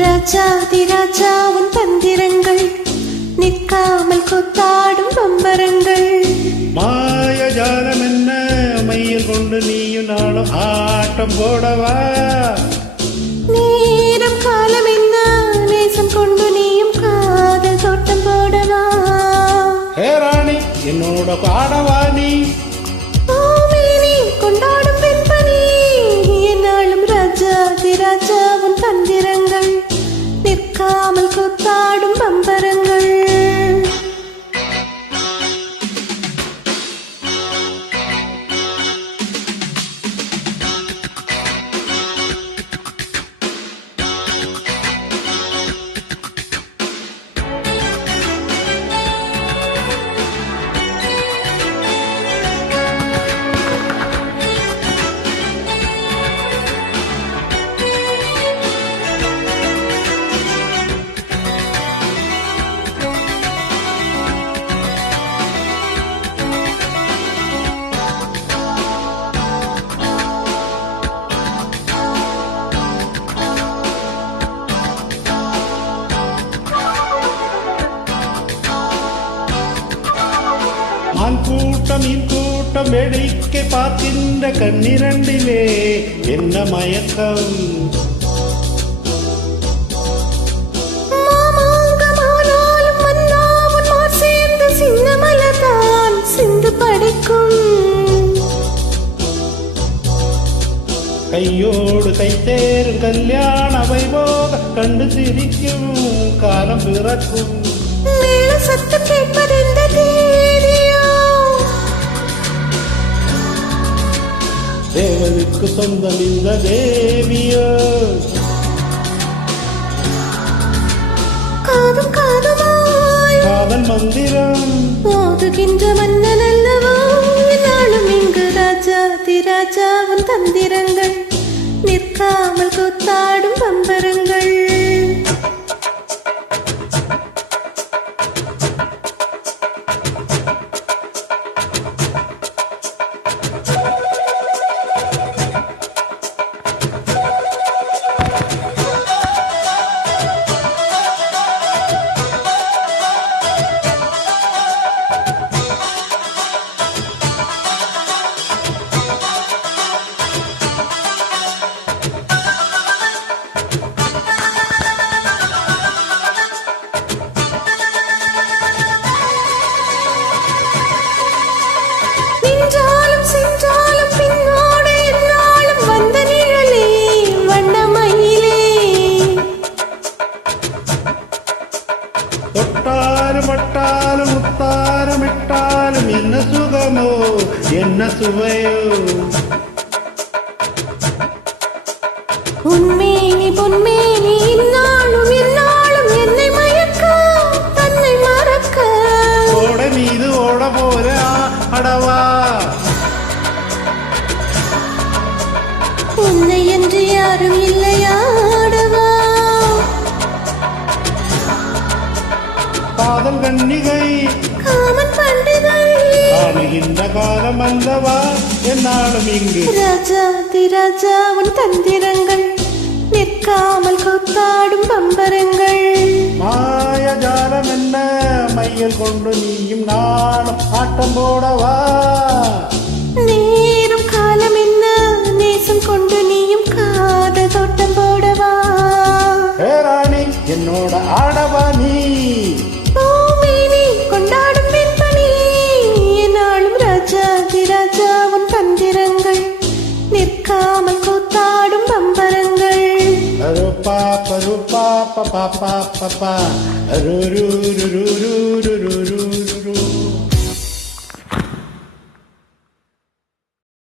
ராஜாதி ராஜா உன் தந்திரங்கள் நிற்காமல் கூத்தாடும் பம்பரங்கள். மாயஜாலம் என்ன மையில் கொண்டு நீயும் நாளும் ஆட்டம் போடவா? நேரம் காலம் என்ன நேசம் கொண்டு நீயும் காதல் தோட்டம் போடவா? ஹே ராணி என்னோட பாடவா நீ? கொண்டாடும் பெண்பனி என்னாலும் ராஜாதி ராஜா உன் தந்திரங்கள் நிற்காமல் கூத்தாடும் பம்பரங்கள். ஆண் கூட்டம் மீன் கூட்டம் வேடிக்கை பார்க்கின்ற கண்ணிரண்டிலே என்ன மயக்கம்? கையோடு கைத்தேரும் கல்யாண வைபோக கண்டு சிரிக்கும் காலம் பிறக்கும். சத்தம் கேட்பதெந்த தேவனுக்கு சொந்தம் இந்த தேவியோ. காதும் காதுமாய் காதல் மந்திரம் போதுகின்ற மன்னன் அல்லவோ நாளும் இங்கு ராஜாதி ராஜா உன் தந்திரங்கள் நிற்காமல் கூத்தாடும் பம்பரங்கள். தொட்டாலும் மட்டாலும் முத்தாரம் இட்டாலும் என்ன சுகமோ என்ன சுவையோ. உன்மேனி பொன்மேனி இந்நாளும் எந்நாளும் என்னை மயக்க தன்னை மறக்க ஓட மீது ஓட போல அடவா. உன்னை என்று யாரும் இல்லையாடவா? காதல் கன்னிகை காமன் பண்டிகை காணுகின்ற காலம் அல்லவா என்னாலும் இங்கு ராஜாதி ராஜா உன் தந்திரங்கள் நிற்காமல் கூத்தாடும் பம்பரங்கள். மாயஜாலம் என்ன மையல் கொண்டு நீயும் நானும் ஆட்டம் போடவா? நேரும் காலம் என்ன நேசம் கொண்டு நீயும் காதல் தோட்டம் போடவா? ஹே ராணி என்னோட ஆடவா நீ? கொண்டாடும் பெண்பனி என்னாலும் ராஜாதி ராஜா உன் தந்திரங்கள் நிற்காமல் கூத்தாடும் பம்பரங்கள். ரூபா பருப்பா பப்பா பப்பா ரூ ரூ ரூ ரூ ரூ ரூ